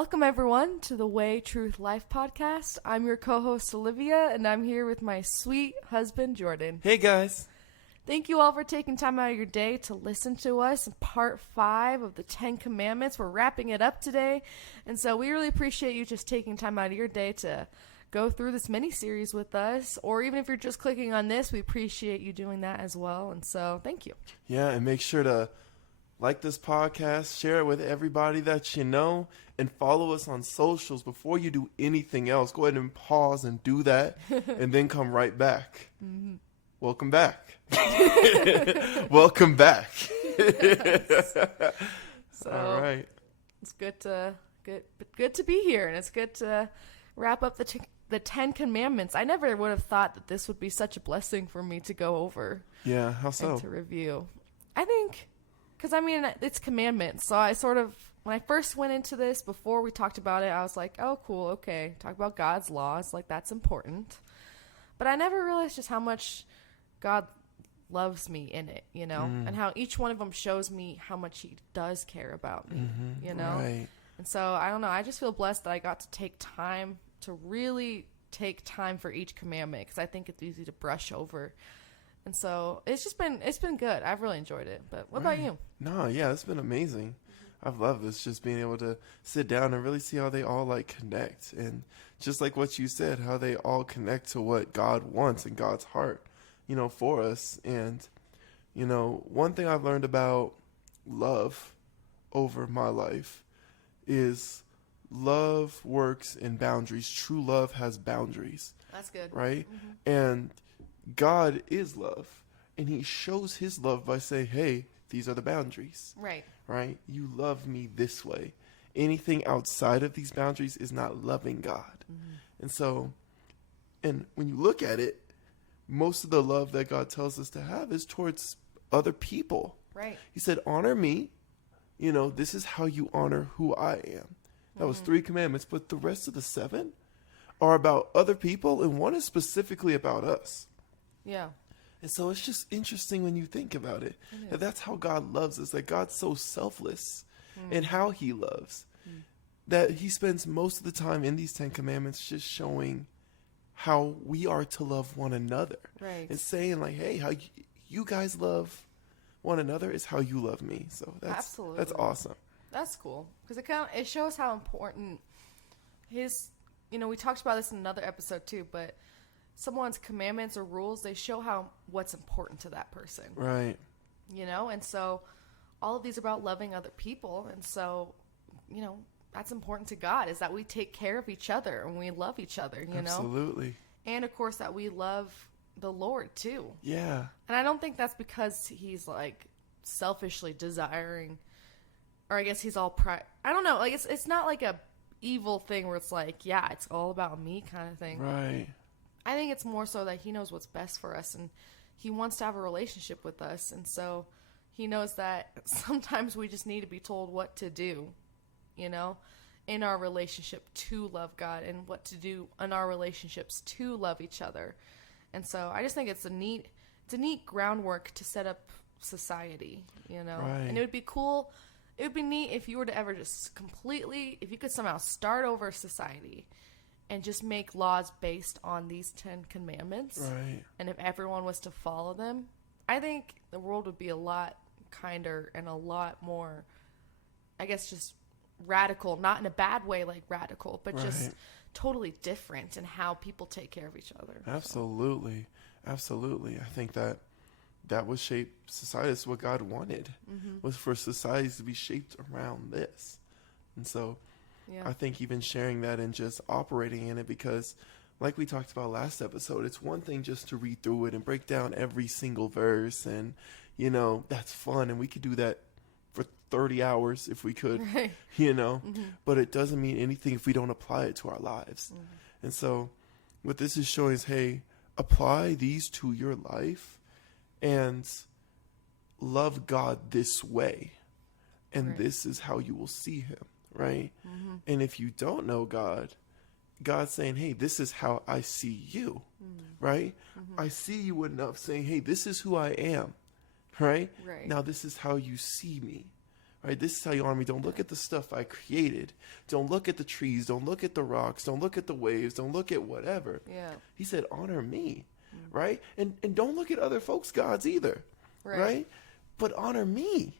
Welcome, everyone, to the Way, Truth, Life podcast. I'm your co-host, Olivia, and I'm here with my sweet husband, Jordan. Hey, guys. Thank you all for taking time out of your day to listen to us in part 5 of the 10 Commandments. We're wrapping it up today, and so we really appreciate you just taking time out of your day to go through this mini-series with us, or even if you're just clicking on this, we appreciate you doing that as well, and so thank you. Yeah, and make sure to like this podcast, share it with everybody that you know, and follow us on socials. Before you do anything else, go ahead and pause and do that, and then come right back. Mm-hmm. Welcome back. Welcome back. So, all right. It's good to be here, and it's good to wrap up the 10 Commandments. I never would have thought that this would be such a blessing for me to go over. Yeah, how so? And to review. I think, because I mean, it's commandments, so I sort of, when I first went into this, before we talked about it, I was like, oh, cool, okay, talk about God's laws, like, that's important. But I never realized just how much God loves me in it, you know, and how each one of them shows me how much he does care about me, you know? Right. And so, I don't know, I just feel blessed that I got to take time to really take time for each commandment, because I think it's easy to brush over. And so it's been good. I've really enjoyed it. But what about you? No, yeah, it's been amazing. I've loved this, just being able to sit down and really see how they all like connect. And just like what you said, how they all connect to what God wants and God's heart, you know, for us. And, you know, one thing I've learned about love over my life is love works in boundaries. True love has boundaries. That's good. Right? Mm-hmm. And God is love, and he shows his love by saying, hey, these are the boundaries. Right. Right? You love me this way. Anything outside of these boundaries is not loving God. Mm-hmm. And so, and when you look at it, most of the love that God tells us to have is towards other people. Right. He said, honor me. You know, this is how you honor who I am. That was 3 commandments, but the rest of the 7 are about other people, and one is specifically about us. Yeah. And so it's just interesting when you think about it, that that's how God loves us, that God's so selfless in how he loves, that he spends most of the time in these 10 commandments just showing how we are to love one another. Right. And saying like, hey, how you guys love one another is how you love me. So Absolutely. That's awesome. That's cool, because it shows how important his, you know, we talked about this in another episode too, but someone's commandments or rules, they show what's important to that person. Right. You know, and so all of these are about loving other people. And so, you know, that's important to God, is that we take care of each other and we love each other, you know? Absolutely. And of course that we love the Lord too. Yeah. And I don't think that's because he's like selfishly desiring, or I guess he's all I don't know, like it's not like a evil thing where it's like, yeah, it's all about me kind of thing. Right. I think it's more so that he knows what's best for us, and he wants to have a relationship with us. And so he knows that sometimes we just need to be told what to do, you know, in our relationship to love God, and what to do in our relationships to love each other. And so I just think it's a neat groundwork to set up society, you know. Right. And it would be cool. It would be neat if you were to ever just if you could somehow start over society and just make laws based on these 10 commandments. Right. And if everyone was to follow them, I think the world would be a lot kinder and a lot more, I guess, just radical, not in a bad way like radical, but just totally different in how people take care of each other. Absolutely. So. Absolutely. I think that would shape society. That's what God wanted, was for societies to be shaped around this. And so I think even sharing that and just operating in it, because like we talked about last episode, it's one thing just to read through it and break down every single verse, and, you know, that's fun, and we could do that for 30 hours if we could, you know, but it doesn't mean anything if we don't apply it to our lives. And so what this is showing is, hey, apply these to your life and love God this way, and this is how you will see him. Right? And if you don't know God, God's saying, hey, this is how I see you. Right? I see you enough saying, hey, this is who I am. Right? Now this is how you see me. Right? This is how you honor me. Don't look at the stuff I created. Don't look at the trees. Don't look at the rocks. Don't look at the waves. Don't look at whatever. Yeah. He said, honor me. Right? And don't look at other folks' gods either. Right? But honor me.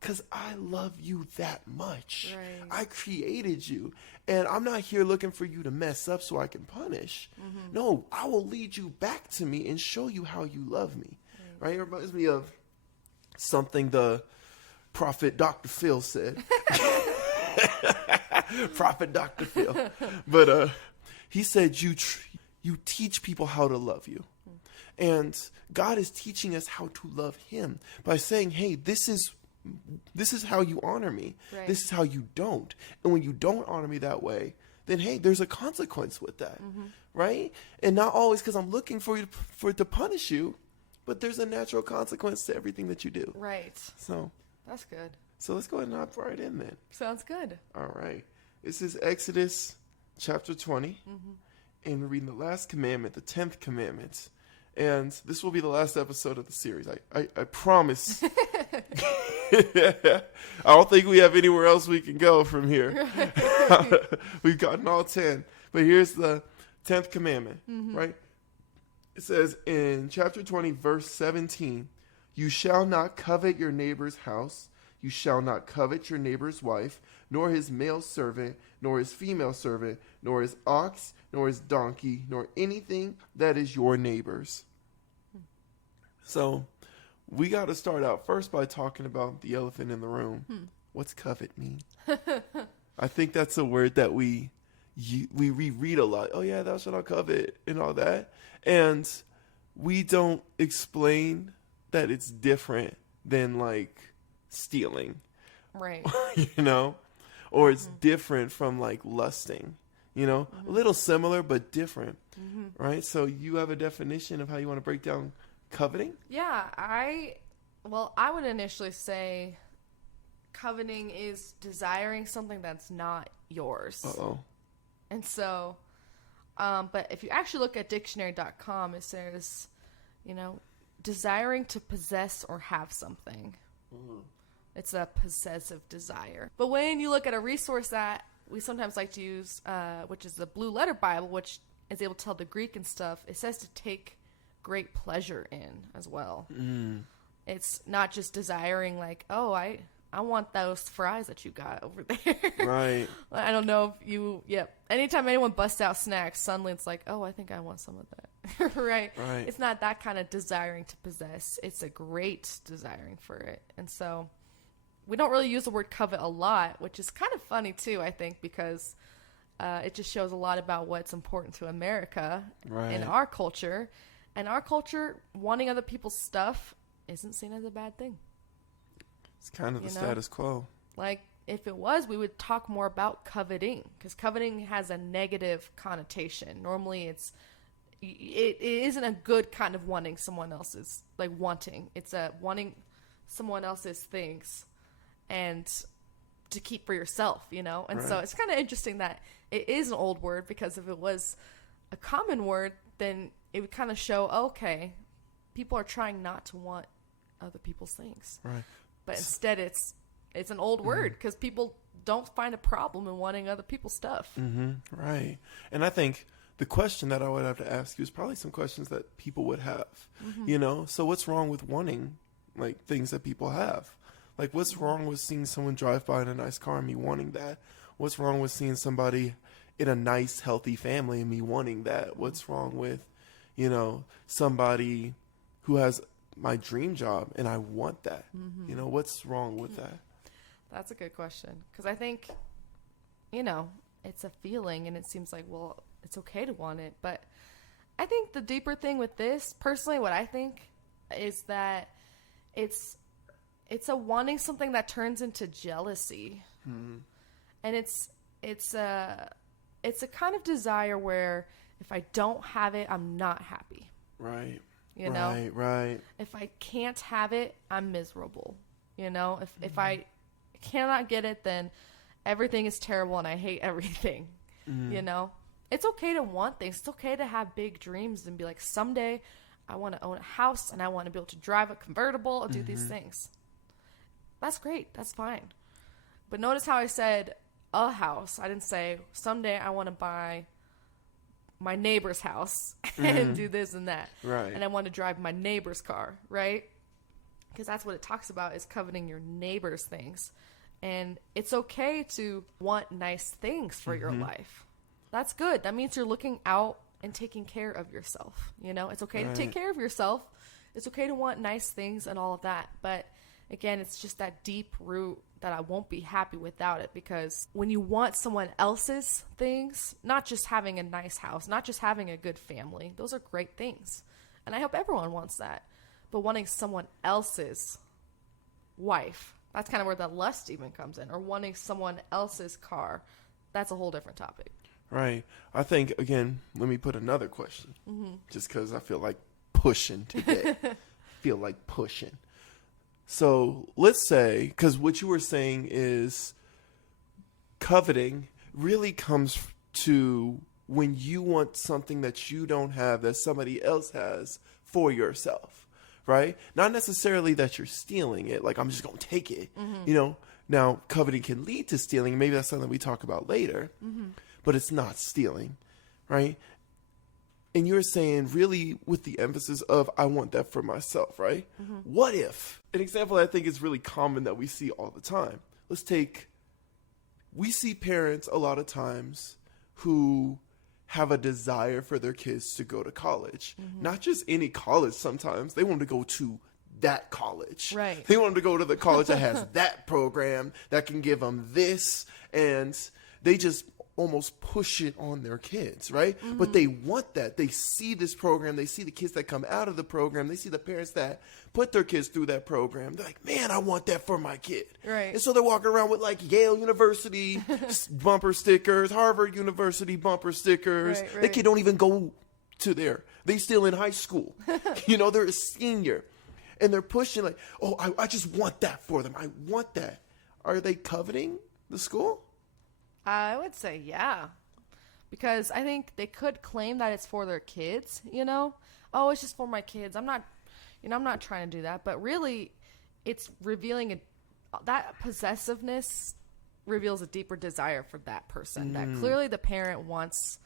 Because I love you that much. Right. I created you. And I'm not here looking for you to mess up so I can punish. No, I will lead you back to me and show you how you love me. Right? It reminds me of something the prophet Dr. Phil said. Prophet Dr. Phil. But he said, you teach people how to love you. And God is teaching us how to love him by saying, hey, this is how you honor me. Right. This is how you don't. And when you don't honor me that way, then, hey, there's a consequence with that. Right? And not always because I'm looking for it to punish you, but there's a natural consequence to everything that you do. Right. So That's good. So let's go ahead and hop right in then. Sounds good. All right. This is Exodus chapter 20. And we're reading the last commandment, the 10th commandment. And this will be the last episode of the series. I promise. I don't think we have anywhere else we can go from here. We've gotten all 10. But here's the 10th commandment, right? It says in chapter 20, verse 17, you shall not covet your neighbor's house. You shall not covet your neighbor's wife, nor his male servant, nor his female servant, nor his ox, nor his donkey, nor anything that is your neighbor's. So we got to start out first by talking about the elephant in the room. What's covet mean? I think that's a word that we reread a lot. Oh yeah, thou shalt not covet and all that. And we don't explain that it's different than like stealing. Right. You know? Or it's different from like lusting. You know? A little similar but different. Right? So you have a definition of how you want to break down coveting? Yeah, I would initially say coveting is desiring something that's not yours. Uh-oh. And so, but if you actually look at dictionary.com, it says, desiring to possess or have something. It's a possessive desire. But when you look at a resource that we sometimes like to use, which is the Blue Letter Bible, which is able to tell the Greek and stuff, it says to take great pleasure in as well. It's not just desiring like, oh, I want those fries that you got over there. Right. I don't know if you, anytime anyone busts out snacks, suddenly it's like, oh, I think I want some of that. Right. It's not that kind of desiring to possess. It's a great desiring for it. And so we don't really use the word covet a lot, which is kind of funny too, I think, because it just shows a lot about what's important to America in our culture. And our culture, wanting other people's stuff isn't seen as a bad thing. It's kind of the status quo. Like, if it was, we would talk more about coveting, because coveting has a negative connotation. Normally, it isn't a good kind of wanting someone else's, like wanting. It's a wanting someone else's things and to keep for yourself, And so it's kind of interesting that it is an old word, because if it was a common word, then it would kind of show, okay, people are trying not to want other people's things. Right. But instead, it's an old word, because people don't find a problem in wanting other people's stuff. Right. And I think the question that I would have to ask you is probably some questions that people would have. So what's wrong with wanting like things that people have? Like, what's wrong with seeing someone drive by in a nice car and me wanting that? What's wrong with seeing somebody in a nice, healthy family and me wanting that? What's wrong with, somebody who has my dream job and I want that? What's wrong with that? That's a good question, because I think, it's a feeling, and it seems like, well, it's okay to want it. But I think the deeper thing with this, personally, what I think is that it's a wanting something that turns into jealousy. And it's a kind of desire where if I don't have it, I'm not happy. Right. Right. If I can't have it, I'm miserable. If I cannot get it, then everything is terrible and I hate everything. It's okay to want things. It's okay to have big dreams and be like, someday I want to own a house and I want to be able to drive a convertible and do these things. That's great. That's fine. But notice how I said a house. I didn't say someday I want to buy my neighbor's house and do this and that. Right. And I want to drive my neighbor's car, right? Because that's what it talks about, is coveting your neighbor's things. And it's okay to want nice things for your life. That's good. That means you're looking out and taking care of yourself. You know, it's okay to take care of yourself. It's okay to want nice things and all of that. But again, it's just that deep root that I won't be happy without it, because when you want someone else's things, not just having a nice house, not just having a good family, those are great things. And I hope everyone wants that. But wanting someone else's wife, that's kind of where the lust even comes in, or wanting someone else's car, that's a whole different topic. Right. I think, again, let me put another question, just because I feel like pushing today. Feel like pushing. So let's say, because what you were saying is coveting really comes to when you want something that you don't have that somebody else has for yourself, right? Not necessarily that you're stealing it, like I'm just going to take it, you know? Now, coveting can lead to stealing. Maybe that's something we talk about later, but it's not stealing, right? And you're saying really with the emphasis of, I want that for myself, right? What if, an example I think is really common that we see all the time. We see parents a lot of times who have a desire for their kids to go to college. Not just any college sometimes. They want to go to that college. Right. They want them to go to the college that has that program that can give them this. And they just almost push it on their kids, right? But they want that. They see this program. They see the kids that come out of the program. They see the parents that put their kids through that program. They're like, man, I want that for my kid. Right. And so they're walking around with like Yale University bumper stickers, Harvard University bumper stickers. Right, The right. kid don't even go to there. They still in high school. You know, they're a senior. And they're pushing like, oh, I just want that for them. I want that. Are they coveting the school? I would say yeah, because I think they could claim that it's for their kids, you know? Oh, it's just for my kids. I'm not trying to do that. But really, it's revealing that possessiveness reveals a deeper desire for that person. That clearly the parent wants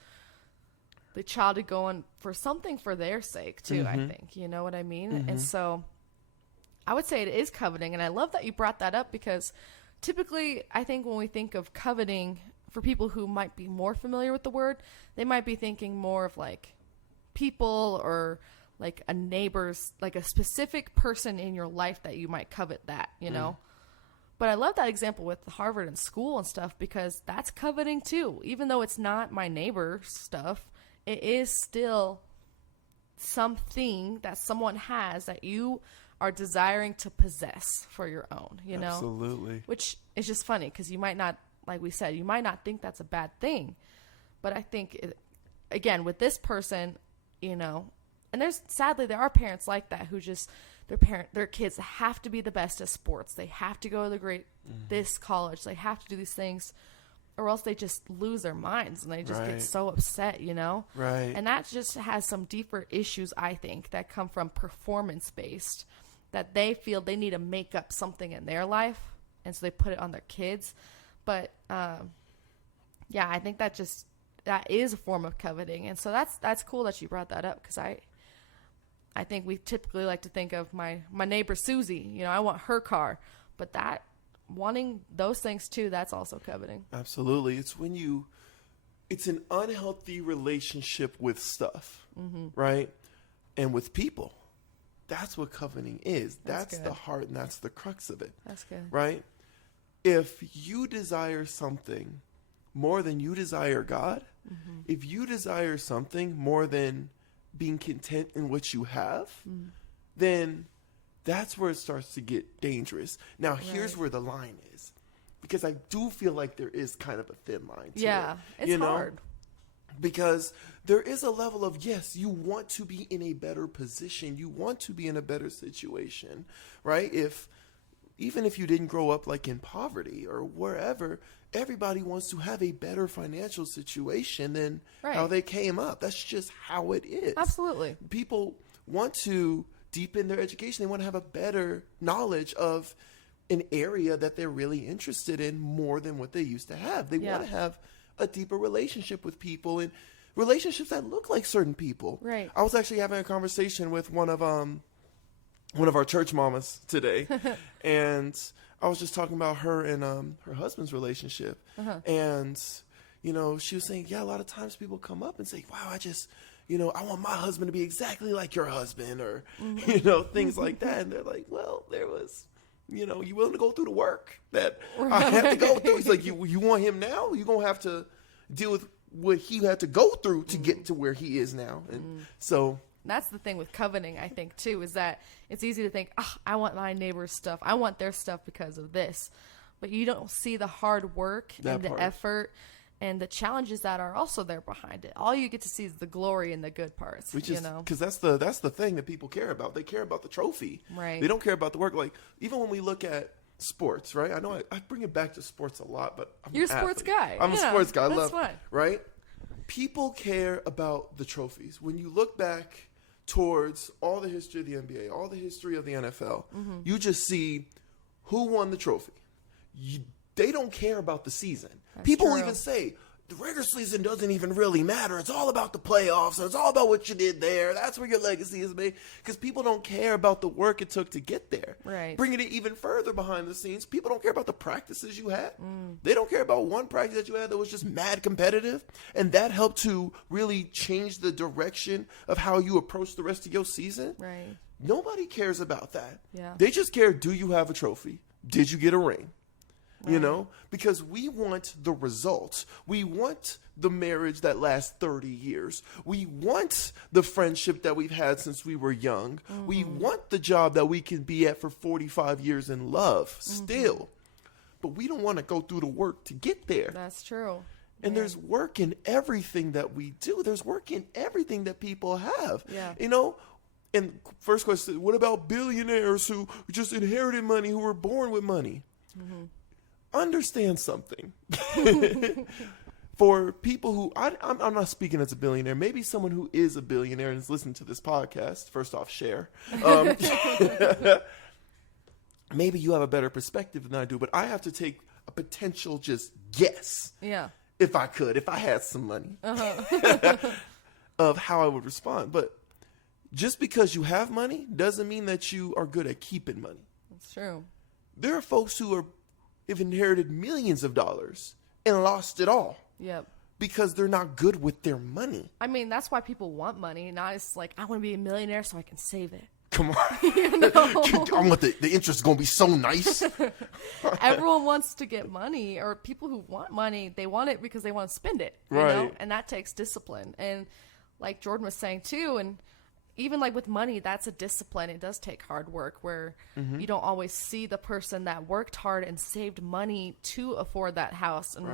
the child to go on for something for their sake too, I think. You know what I mean? And so I would say it is coveting. And I love that you brought that up, because typically, I think when we think of coveting, for people who might be more familiar with the word, they might be thinking more of like people or like a neighbor's, like a specific person in your life that you might covet that, you know? But I love that example with Harvard and school and stuff, because that's coveting too. Even though it's not my neighbor's stuff, it is still something that someone has that you are desiring to possess for your own, you know? Absolutely. Which is just funny, because you might not, like we said, you might not think that's a bad thing. But I think, again, with this person, you know, and sadly, there are parents like that who just, their kids have to be the best at sports. They have to go to this college. They have to do these things, or else they just lose their minds and they just get so upset, you know? Right. And that just has some deeper issues, I think, that come from performance-based, that they feel they need to make up something in their life, and so they put it on their kids. But yeah, I think that is a form of coveting, and so that's cool that you brought that up, because I think we typically like to think of my neighbor Susie. You know, I want her car, but that wanting those things too, that's also coveting. Absolutely. It's an unhealthy relationship with stuff, right? And with people. That's what coveting is. That's the heart, and that's the crux of it. That's good. Right? If you desire something more than you desire God, if you desire something more than being content in what you have, then that's where it starts to get dangerous. Now, here's where the line is, because I do feel like there is kind of a thin line to it. It's hard. Because there is a level of, yes, you want to be in a better position. You want to be in a better situation, right? Even if you didn't grow up like in poverty or wherever, everybody wants to have a better financial situation than how they came up. That's just how it is. Absolutely. People want to deepen their education. They want to have a better knowledge of an area that they're really interested in more than what they used to have. They want to have a deeper relationship with people and relationships that look like certain people. Right. I was actually having a conversation with one of our church mamas today, and I was just talking about her and her husband's relationship, and she was saying, a lot of times people come up and say, wow, I want my husband to be exactly like your husband, or things like that, and they're like, well, there was. You willing to go through the work that I have to go through? He's like, you want him now? You're going to have to deal with what he had to go through to get to where he is now. And so that's the thing with coveting, I think, too, is that it's easy to think, I want my neighbor's stuff. I want their stuff because of this. But you don't see the hard work and the effort and the challenges that are also there behind it. All you get to see is the glory and the good parts. Which is, because that's the thing that people care about. They care about the trophy. Right. They don't care about the work. Like, even when we look at sports, right? I know I bring it back to sports a lot, but you're a sports guy. I'm a sports guy. I love fun. Right? People care about the trophies. When you look back towards all the history of the NBA, all the history of the NFL, you just see who won the trophy. They don't care about the season. That's People true. even say, the regular season doesn't even really matter. It's all about the playoffs. It's all about what you did there. That's where your legacy is made. Because people don't care about the work it took to get there. Right. Bringing it even further behind the scenes, people don't care about the practices you had. They don't care about one practice that you had that was just mad competitive. And that helped to really change the direction of how you approach the rest of your season. Right. Nobody cares about that. Yeah. They just care, do you have a trophy? Did you get a ring? Right. Because we want the results. We want the marriage that lasts 30 years. We want the friendship that we've had since we were young. We want the job that we can be at for 45 years in love still. But we don't want to go through the work to get there. That's true. And there's work in everything that we do. There's work in everything that people have. Yeah. And first question, what about billionaires who just inherited money, who were born with money? Understand something. For people who, I'm not speaking as a billionaire, maybe someone who is a billionaire and is listening to this podcast, first off, share. Maybe you have a better perspective than I do, but I have to take a potential just guess. Yeah. If I had some money, of how I would respond. But just because you have money doesn't mean that you are good at keeping money. That's true. There are folks who have inherited millions of dollars and lost it all. Yep. Because they're not good with their money. I mean, that's why people want money. Not it's like, I want to be a millionaire so I can save it. Come on. I want the interest is going to be so nice. Everyone wants to get money, or people who want money, they want it because they want to spend it. You know? And that takes discipline. And like Jordan was saying too, and even like with money, that's a discipline. It does take hard work where you don't always see the person that worked hard and saved money to afford that house and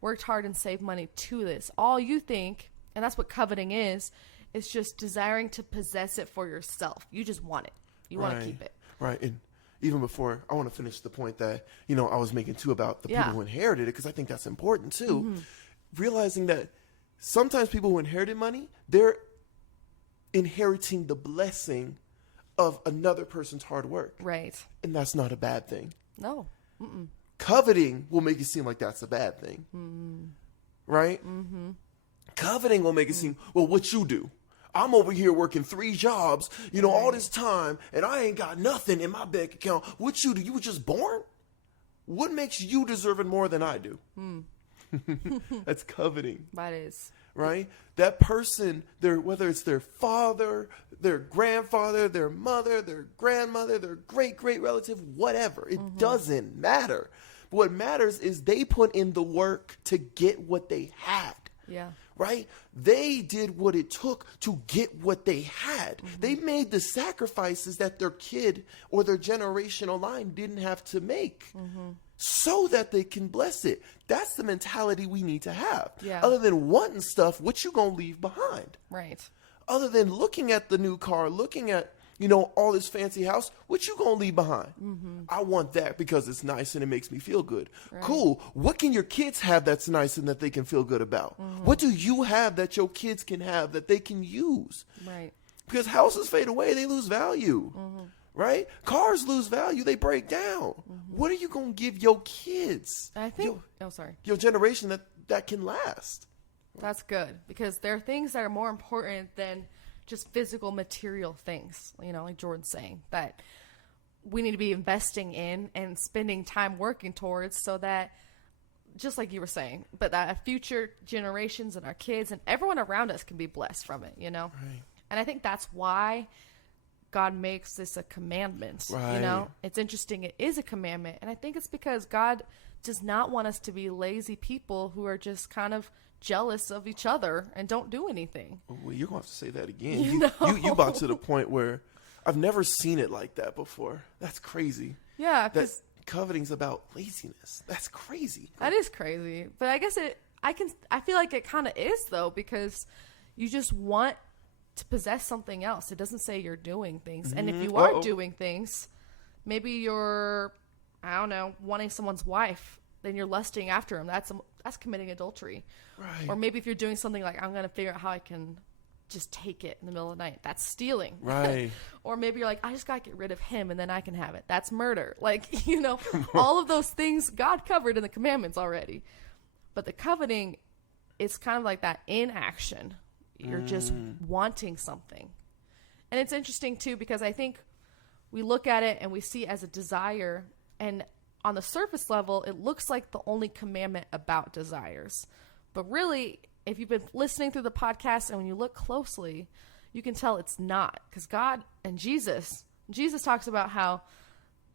worked hard and saved money to this. All you think, and that's what coveting is just desiring to possess it for yourself. You just want it. You want to keep it. Right. And even before, I want to finish the point that, I was making too about the people who inherited it, because I think that's important too. Realizing that sometimes people who inherited money, they're inheriting the blessing of another person's hard work. Right. And that's not a bad thing. No. Coveting will make it seem like that's a bad thing. Right? Coveting will make it seem, well, what you do? I'm over here working 3 jobs, all this time, and I ain't got nothing in my bank account. What you do? You were just born? What makes you deserving more than I do? That's coveting. That is. Right? That person, whether it's their father, their grandfather, their mother, their grandmother, their great-great relative, whatever. It doesn't matter. What matters is they put in the work to get what they had. Yeah. Right? They did what it took to get what they had. They made the sacrifices that their kid or their generational line didn't have to make. So that they can bless it. That's the mentality we need to have. Yeah. Other than wanting stuff, what you gonna leave behind? Right. Other than looking at the new car, looking at, all this fancy house, what you gonna leave behind? I want that because it's nice and it makes me feel good. Right. Cool. What can your kids have that's nice and that they can feel good about? What do you have that your kids can have that they can use? Right. Because houses fade away, they lose value. right? Cars lose value. They break down. What are you going to give your kids? I think, your generation that can last. That's good, because there are things that are more important than just physical material things, like Jordan's saying, that we need to be investing in and spending time working towards, so that, just like you were saying, but that future generations and our kids and everyone around us can be blessed from it, Right. And I think that's why God makes this a commandment, right. It's interesting. It is a commandment. And I think it's because God does not want us to be lazy people who are just kind of jealous of each other and don't do anything. Well, you're going to have to say that again. You about to the point where I've never seen it like that before. That's crazy. Yeah, because coveting's about laziness. That's crazy. That is crazy. But I guess I feel like it kind of is, though, because you just want to possess something else. It doesn't say you're doing things. And if you are doing things, maybe you're, I don't know, wanting someone's wife, then you're lusting after him. That's committing adultery. Right. Or maybe if you're doing something like, I'm going to figure out how I can just take it in the middle of the night. That's stealing. Right. Or maybe you're like, I just got to get rid of him and then I can have it. That's murder. Like, all of those things God covered in the commandments already. But the coveting is kind of like that inaction. You're just wanting something. And it's interesting too, because I think we look at it and we see it as a desire, and on the surface level, it looks like the only commandment about desires. But really, if you've been listening through the podcast and when you look closely, you can tell it's not. Because God and Jesus talks about how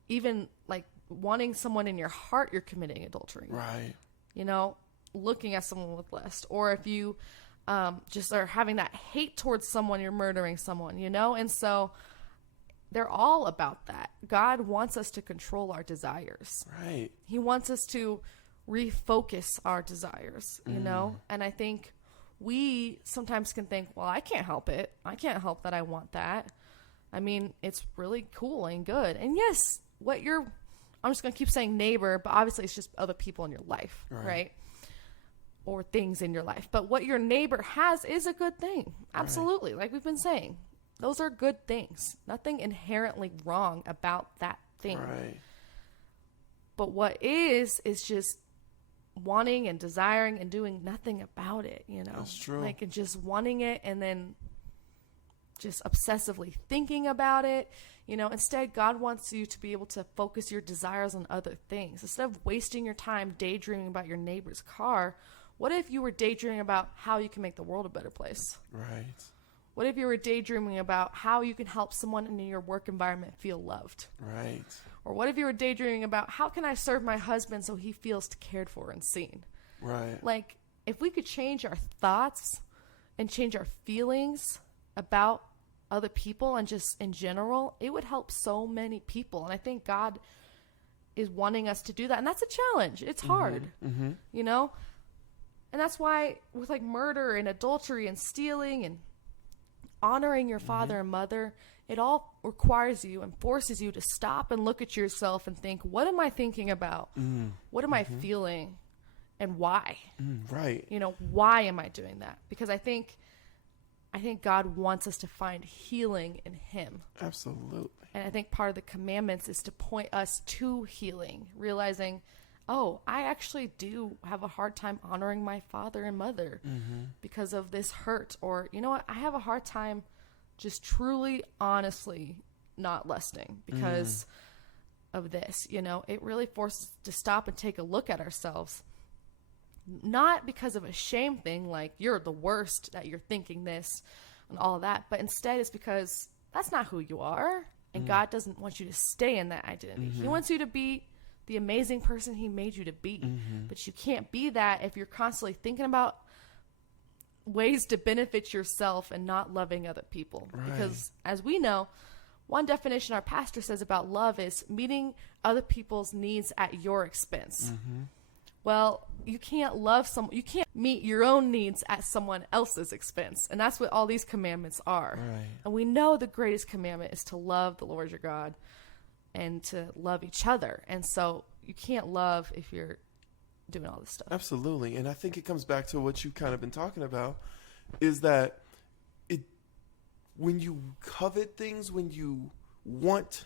even like wanting someone in your heart, you're committing adultery. Right. Looking at someone with lust. Or if you just are having that hate towards someone, you're murdering someone, And so they're all about that. God wants us to control our desires. Right. He wants us to refocus our desires, And I think we sometimes can think, well, I can't help it. I can't help that I want that. I mean, it's really cool and good. And yes, I'm just going to keep saying neighbor, but obviously it's just other people in your life, right? Or things in your life. But what your neighbor has is a good thing. Absolutely. Right. Like we've been saying, those are good things. Nothing inherently wrong about that thing. Right. But what is just wanting and desiring and doing nothing about it, That's true. Like, and just wanting it and then just obsessively thinking about it. Instead, God wants you to be able to focus your desires on other things. Instead of wasting your time daydreaming about your neighbor's car, what if you were daydreaming about how you can make the world a better place? Right. What if you were daydreaming about how you can help someone in your work environment feel loved? Right. Or what if you were daydreaming about how can I serve my husband so he feels cared for and seen? Right. Like, if we could change our thoughts and change our feelings about other people and just in general, it would help so many people. And I think God is wanting us to do that. And that's a challenge. It's hard, And that's why with like murder and adultery and stealing and honoring your father and mother, it all requires you and forces you to stop and look at yourself and think, what am I thinking about? What am I feeling? And why? Right. Why am I doing that? Because I think God wants us to find healing in him. Absolutely. And I think part of the commandments is to point us to healing, realizing, oh, I actually do have a hard time honoring my father and mother because of this hurt. Or, you know what? I have a hard time just truly, honestly not lusting because of this. It really forces us to stop and take a look at ourselves. Not because of a shame thing, like you're the worst that you're thinking this and all of that, but instead it's because that's not who you are, and God doesn't want you to stay in that identity. He wants you to be the amazing person he made you to be, but you can't be that if you're constantly thinking about ways to benefit yourself and not loving other people. Right. Because as we know, one definition our pastor says about love is meeting other people's needs at your expense. Well, you can't you can't meet your own needs at someone else's expense. And that's what all these commandments are. Right. And we know the greatest commandment is to love the Lord your God and to love each other. And so you can't love if you're doing all this stuff. Absolutely. And I think it comes back to what you've kind of been talking about, is that when you covet things, when you want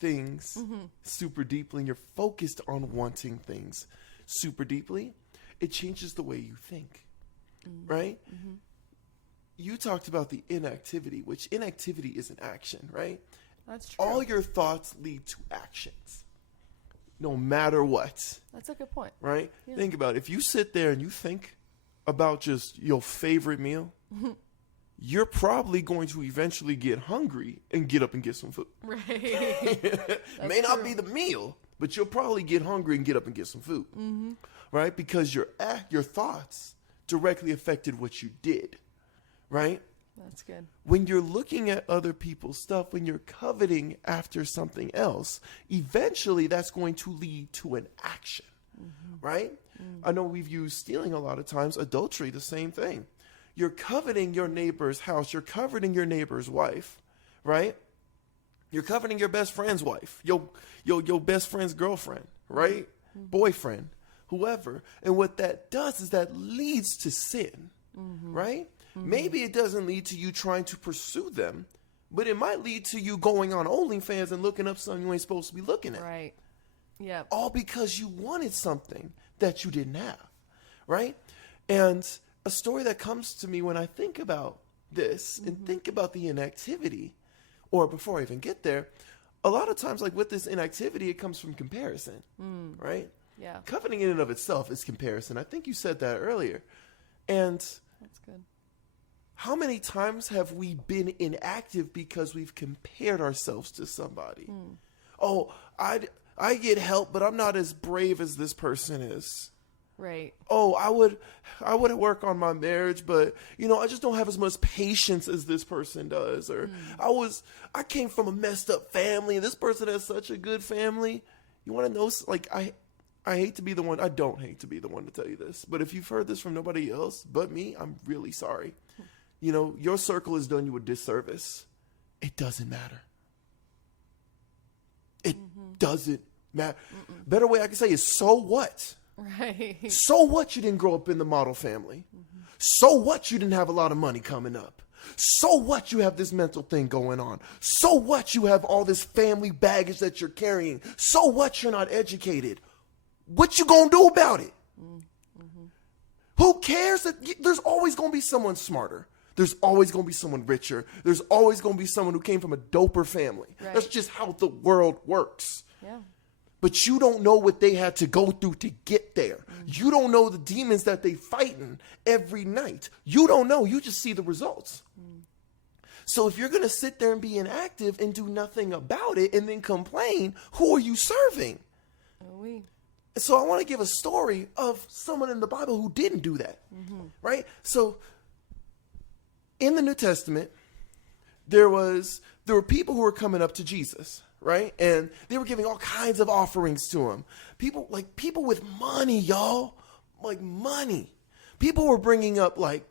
things super deeply and you're focused on wanting things super deeply, it changes the way you think, right? You talked about the inactivity, which inactivity is an action, right? That's true. All your thoughts lead to actions, no matter what. That's a good point. Right? Yeah. Think about it. If you sit there and you think about just your favorite meal, you're probably going to eventually get hungry and get up and get some food. Right. May not be the meal, but you'll probably get hungry and get up and get some food. Right? Because your thoughts directly affected what you did. Right? That's good. When you're looking at other people's stuff, when you're coveting after something else, eventually that's going to lead to an action, right? I know we've used stealing a lot of times, adultery, the same thing. You're coveting your neighbor's house, you're coveting your neighbor's wife, right? You're coveting your best friend's wife, your best friend's girlfriend, right? Boyfriend, whoever. And what that does is that leads to sin, right? Maybe it doesn't lead to you trying to pursue them, but it might lead to you going on OnlyFans and looking up something you ain't supposed to be looking at. Right. Yeah. All because you wanted something that you didn't have, right? And a story that comes to me when I think about this and think about the inactivity, or before I even get there, a lot of times, like with this inactivity, it comes from comparison, right? Yeah. Coveting in and of itself is comparison. I think you said that earlier. And That's good. how many times have we been inactive because we've compared ourselves to somebody? Oh, I get help, but I'm not as brave as this person is. Right. Oh, I would work on my marriage, but I just don't have as much patience as this person does. Or I came from a messed up family, and this person has such a good family. You want to know? Like I hate to be the one. I don't hate to be the one to tell you this, but if you've heard this from nobody else but me, I'm really sorry. Your circle has done you a disservice. It doesn't matter. It doesn't matter. Better way I can say is, so what? Right. So what you didn't grow up in the model family? So what you didn't have a lot of money coming up? So what you have this mental thing going on? So what you have all this family baggage that you're carrying? So what you're not educated? What you gonna do about it? Who cares? There's always gonna be someone smarter. There's always going to be someone richer. There's always going to be someone who came from a doper family. Right. That's just how the world works. Yeah. But you don't know what they had to go through to get there. You don't know the demons that they fighting every night. You don't know. You just see the results. So if you're going to sit there and be inactive and do nothing about it and then complain, who are you serving? Oui. So I want to give a story of someone in the Bible who didn't do that. Right? So in the New Testament, there were people who were coming up to Jesus, right? And they were giving all kinds of offerings to him. People with money, y'all. Like money. People were bringing up like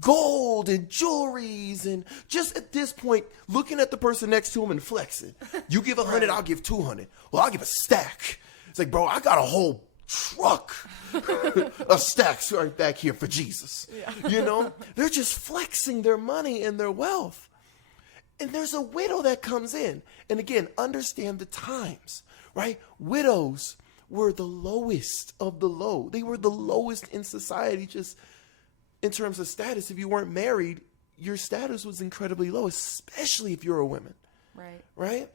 gold and jewelries and just at this point looking at the person next to him and flexing. You give 100, I'll give 200. Well, I'll give a stack. It's like, bro, I got a whole truck of stacks right back here for Jesus. Yeah. They're just flexing their money and their wealth. And there's a widow that comes in. And again, understand the times, right? Widows were the lowest of the low. They were the lowest in society, just in terms of status. If you weren't married, your status was incredibly low, especially if you're a woman. Right. Right?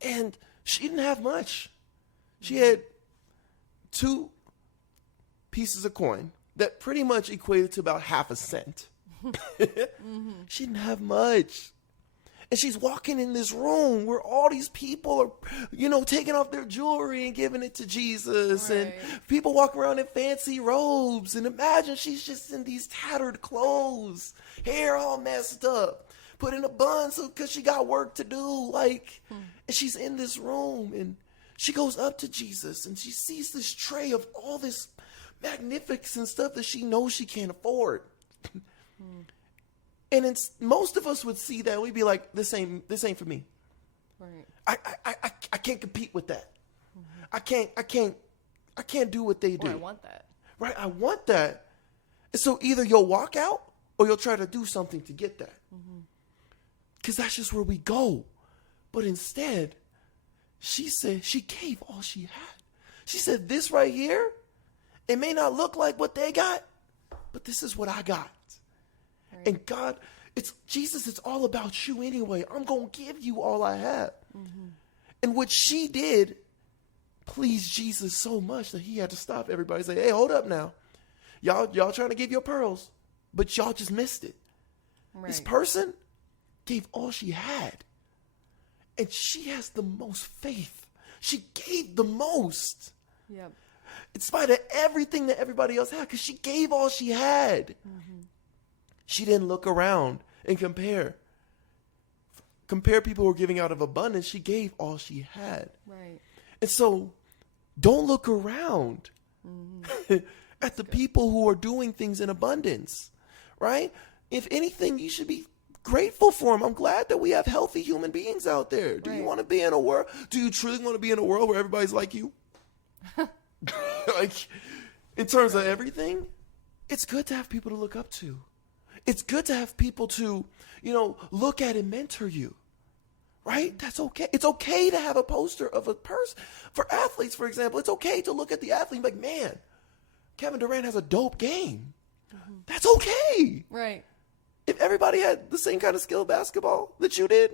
And she didn't have much. She had 2 pieces of coin that pretty much equated to about half a cent. She didn't have much. And she's walking in this room where all these people are, taking off their jewelry and giving it to Jesus. Right. And people walk around in fancy robes. And imagine she's just in these tattered clothes, hair all messed up, put in a bun because she got work to do. And she's in this room and she goes up to Jesus and she sees this tray of all this magnificent stuff that she knows she can't afford. And most of us would see that and we'd be like, this ain't for me. Right. I can't compete with that. I can't do what they do. Or I want that. Right? I want that. And so either you'll walk out or you'll try to do something to get that. Because that's just where we go. But instead, she said she gave all she had. She said, this right here, it may not look like what they got, but this is what I got. Right. And God, Jesus, it's all about you anyway. I'm going to give you all I have. Mm-hmm. And what she did pleased Jesus so much that he had to stop everybody and say, hey, hold up now. Y'all trying to give your pearls, but y'all just missed it. Right. This person gave all she had. And she has the most faith. She gave the most. Yep. In spite of everything that everybody else had, because she gave all she had. Mm-hmm. She didn't look around and compare people who were giving out of abundance. She gave all she had. Right. And so don't look around at the people who are doing things in abundance, right? If anything, you should be grateful for them. I'm glad that we have healthy human beings out there. Do you want to be in a world? Do you truly want to be in a world where everybody's like you? Like, in terms of everything, it's good to have people to look up to. It's good to have people to, look at and mentor you. Right? That's okay. It's okay to have a poster of a person. For athletes, for example, it's okay to look at the athlete and be like, man, Kevin Durant has a dope game. Mm-hmm. That's okay. Right. If everybody had the same kind of skill of basketball that you did,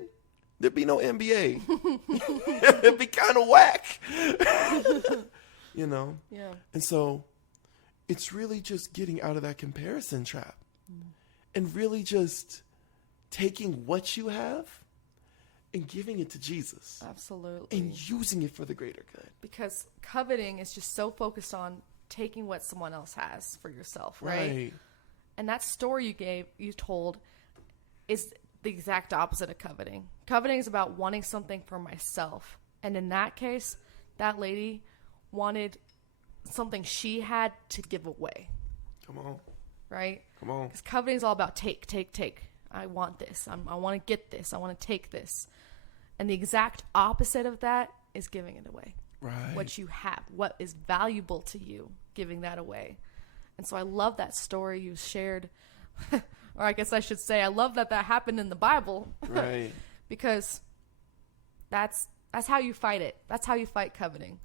there'd be no NBA. It'd be kind of whack. Yeah. And so it's really just getting out of that comparison trap and really just taking what you have and giving it to Jesus. Absolutely. And using it for the greater good. Because coveting is just so focused on taking what someone else has for yourself, right? And that story you told is the exact opposite of coveting. Coveting is about wanting something for myself. And in that case, that lady wanted something she had to give away. Come on. Right? Come on. Because coveting is all about take. I want this. I want to get this. I want to take this. And the exact opposite of that is giving it away. Right. What you have, what is valuable to you, giving that away. And so I love that story you shared. Or I guess I should say I love that happened in the Bible. Right. Because that's how you fight it. That's how you fight coveting.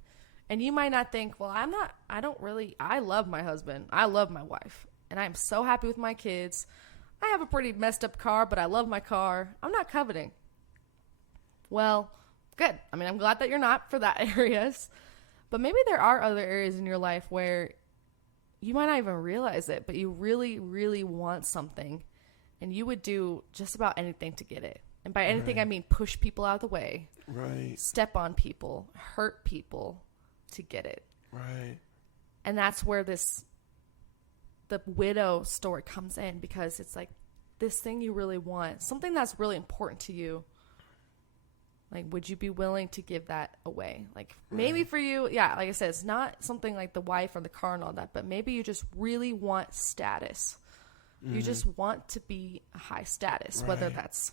And you might not think, well, I love my husband. I love my wife. And I'm so happy with my kids. I have a pretty messed up car, but I love my car. I'm not coveting. Well, good. I mean, I'm glad that you're not for that areas. But maybe there are other areas in your life where you might not even realize it, but you really, really want something. And you would do just about anything to get it. And by anything, I mean push people out of the way. Right. Step on people. Hurt people to get it. Right. And that's where the widow story comes in, because it's like this thing you really want, something that's really important to you. Like, would you be willing to give that away? Like, maybe for you, yeah, like I said, it's not something like the wife or the car and all that, but maybe you just really want status. You just want to be a high status, whether that's